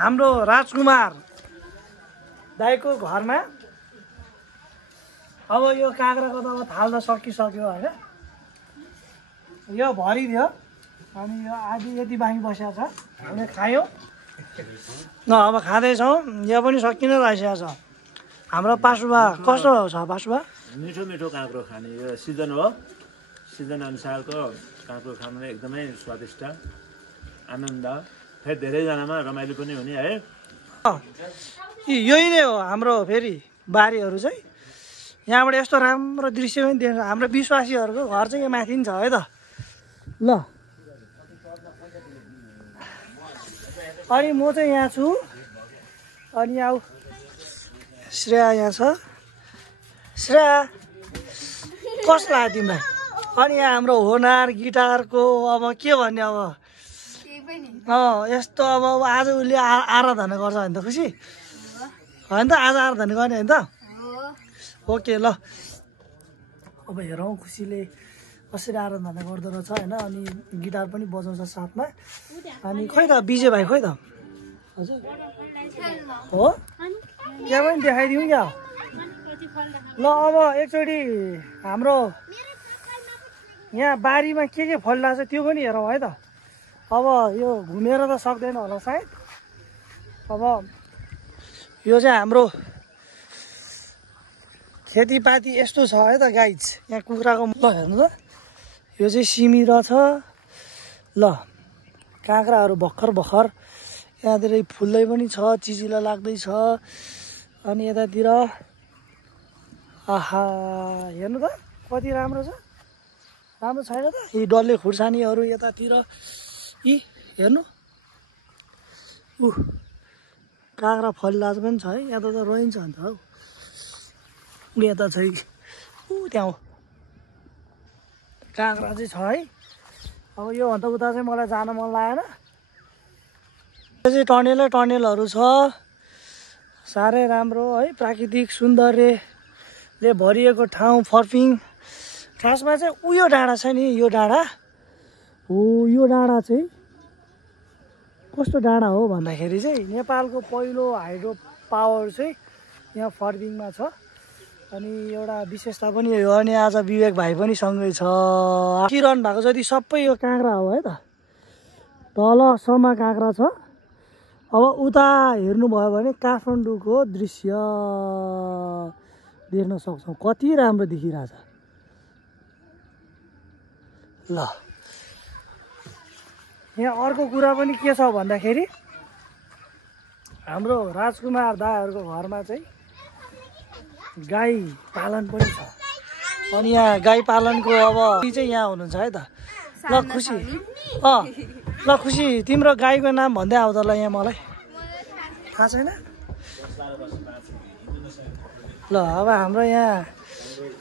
हाम्रो राजकुमार दाइको घरमा अब यो काँक्राको त अब थाल त सकिसक्यो होइन यो भरिदियो अनि यो आधी यति बाँकी बसेको छ हामीले खायौँ न अब खाँदैछौँ यो पनि सकिन लागिसकेको छ हाम्रो पासुबा कस्तो छ पासुबा मिठो मिठो काँक्रो खाने यो सिजन हो सिजन अनुसारको काँक्रो खानु एकदमै स्वादिष्ट आनन्द फेरि धेरैजनामा रमाइलो पनि हुने है यही नै हो हाम्रो फेरि बारीहरू चाहिँ यहाँबाट यस्तो राम्रो दृश्य पनि देख्छ हाम्रो विश्वासीहरूको घर चाहिँ यहाँ माथि छ है त ल अनि म चाहिँ यहाँ छु अनि आऊ श्रेया यहाँ छ श्रेया कस्तो लाग्यो तिमीलाई अनि यहाँ हाम्रो होनार गिटारको अब के भन्ने अब यस्तो अब आज उसले आराधना गर्छ भने त खुसी होइन त आज आराधना गर्ने होइन त ओके ल अब हेरौँ खुसीले कसरी आराधना गर्दो रहेछ होइन अनि गिटार पनि बजाउँछ साथमा अनि खोइ त विजय भाइ खोइ त हजुर हो त्यहाँ पनि देखाइदिउँ क्या ल अब एकचोटि हाम्रो यहाँ बारीमा के फलिरहेको छ त्यो पनि हेरौँ है त अब यो घुमेर त सक्दैन होला सायद अब यो चाहिँ हाम्रो खेतीपाती यस्तो छ है त गाइज यहाँ कुखुराको ल हेर्नु त यो चाहिँ सिमी रहेछ ल काँक्राहरू भर्खर भर्खर यहाँतिर फुल्दै पनि छ चिजिला लाग्दैछ अनि यतातिर आहा हेर्नु त कति राम्रो छ राम्रो छैन त यी डल्ले खुर्सानीहरू यतातिर यी हेर्नु काँक्रा फलिरहेको पनि छ है यता त रोइन्छ अन्त हौ यता छ त्यहाँ हो काँक्रा चाहिँ छ है अब योभन्दा उता चाहिँ मलाई जान मन लागेन यो चाहिँ टनेलहरू छ साह्रै राम्रो है प्राकृतिक सौन्दर्यले भरिएको ठाउँ फर्पिङ खासमा चाहिँ उयो डाँडा छ नि यो डाँडा हो यो डाँडा चाहिँ कस्तो डाँडा हो भन्दाखेरि चाहिँ नेपालको पहिलो हाइड्रो पावर चाहिँ यहाँ फर्पिङमा छ अनि एउटा विशेषता पनि यो हो अनि आज विवेक भाइ पनि सँगै छ किरण भएको जति सबै यो काँक्रा हो है त तलसम्म काँक्रा छ अब उता हेर्नुभयो भने काठमाडौँको दृश्य देख्न सक्छौँ कति राम्रो देखिरहेछ ल यहाँ अर्को कुरा पनि के छ भन्दाखेरि हाम्रो राजकुमार दाहरूको घरमा चाहिँ गाई पालन पनि छ अनि यहाँ गाई पालनको अब चाहिँ यहाँ हुनुहुन्छ है त ल खुसी ल खुसी तिम्रो गाईको नाम भन्दै आऊ त ल यहाँ मलाई थाहा छैन ल अब हाम्रो यहाँ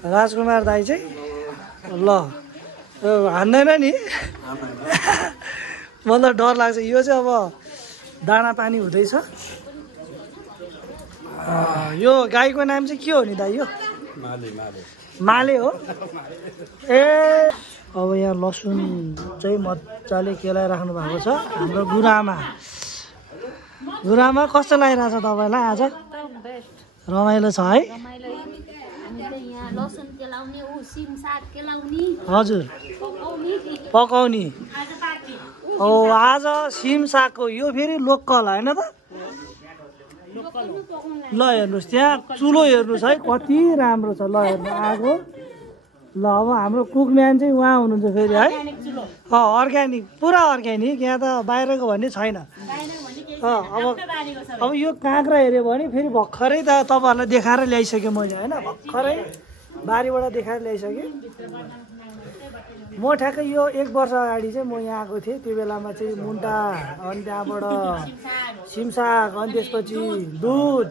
राजकुमार दाई चाहिँ ल हान्दैन नि मलाई डर लाग्छ यो चाहिँ अब दाना पानी हुँदैछ यो गाईको नाम चाहिँ के हो नि दाइ यो माले हो ए अब यहाँ लसुन चाहिँ मजाले केलाइराख्नु भएको छ हाम्रो गुरुआमा कस्तो लागिरहेछ तपाईँलाई आज रमाइलो छ है हजुर पकाउने आज सिम सागको यो फेरि लोकल होइन त ल हेर्नुहोस् त्यहाँ चुलो हेर्नुहोस् है कति राम्रो छ ल हेर्नु आगो ल अब हाम्रो कुकम्यान चाहिँ उहाँ हुनुहुन्छ फेरि है अर्ग्यानिक पुरा अर्ग्यानिक यहाँ त बाहिरको भन्ने छैन अब यो काँक्रा हेऱ्यो भने फेरि भर्खरै त तपाईँहरूलाई देखाएर ल्याइसकेँ मैले होइन भर्खरै बारीबाट देखाएर ल्याइसकेँ म ठ्याक्कै यो 1 वर्ष अगाडि चाहिँ म यहाँ आएको थिएँ त्यो बेलामा चाहिँ मुन्टा अनि त्यहाँबाट सिमसाग अनि त्यसपछि दुध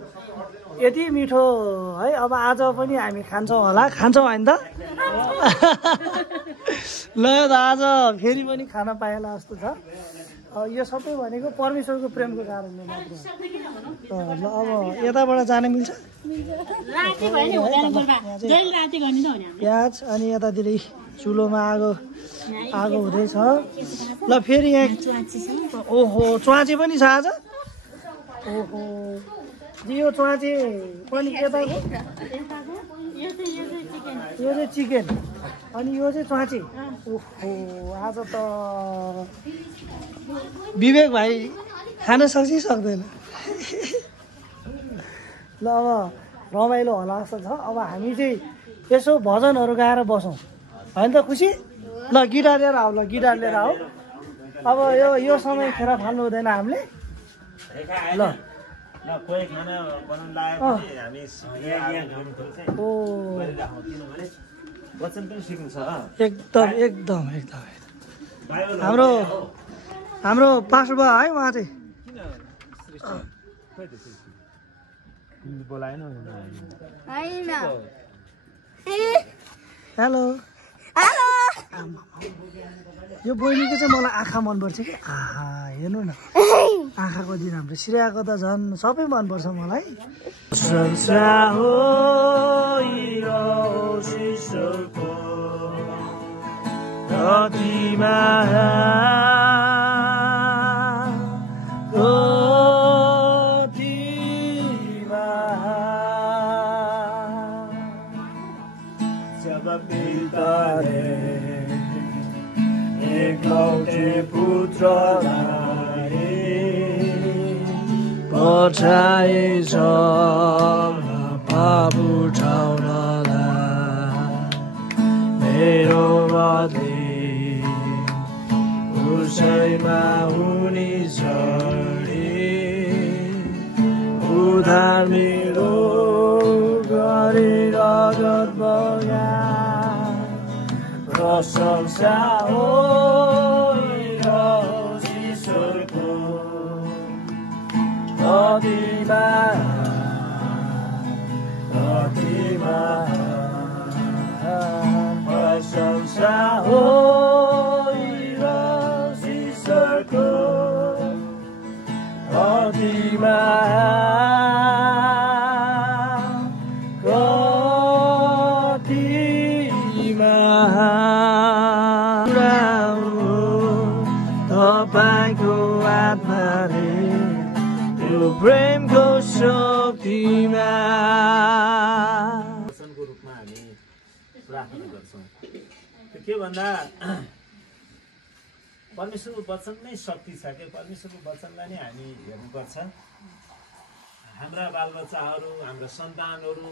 यति मिठो है अब आज पनि हामी खान्छौँ होला खान्छौँ होइन त ल आज फेरि पनि खान पाएला जस्तो छ यो सबै भनेको परमेश्वरको प्रेमको कारणले मात्र हो। ल अब यताबाट जान मिल्छ प्याज अनि यतातिर चुलोमा आगो हुँदैछ। ल फेरि यहाँ ओहो च्वाचे पनि छ आज। ओहो यो च्वाचे पनि यताको यो चाहिँ चिकन अनि यो चाहिँ च्वाचे। ओहो आज त विवेक भाइ खान सक्छ कि सक्दैन। ल अब रमाइलो होला जस्तो छ। अब हामी चाहिँ यसो भजनहरू गाएर बसौँ होइन त खुसी। ल गिटार लिएर आऊ, ल गिटार लिएर आऊ। अब यो समय खेर फाल्नु हुँदैन हामीले। ल कोही खाना बनाउनु लाग्यो भने हामी ओ वचन पनि सिक्नु छ। एकदम एकदम एकदम हाम्रो पास्टर भयो है उहाँ चाहिँ बोलाएन। हेलो यो बहिनीको चाहिँ मलाई आँखा मनपर्छ कि। आहा हेर्नु न आँखाको दिन हाम्रो श्रेयाको त झन् सबै मनपर्छ मलाई। संसार हो शिशुको कतिमा जब पिताले एकलौटे पुत्रलाई पठाएछ पाप उठाउनलाई मेरो बदली उसैमा उनी झरी उधार मेरो गरेर रगत बगा प्रशंसा हो ईश्वरको कतिमा प्रशंसा हो ईश्वरको कतिमा तपाईँको आत्माले यो प्रेमको शक्तिमा वचनको रूपमा हामी प्रार्थना गर्छौँ। त्यो के भन्दा परमेश्वरको वचन नै शक्ति छ कि परमेश्वरको वचनलाई नै हामी हेर्नुपर्छ। हाम्रा बालबच्चाहरू हाम्रा सन्तानहरू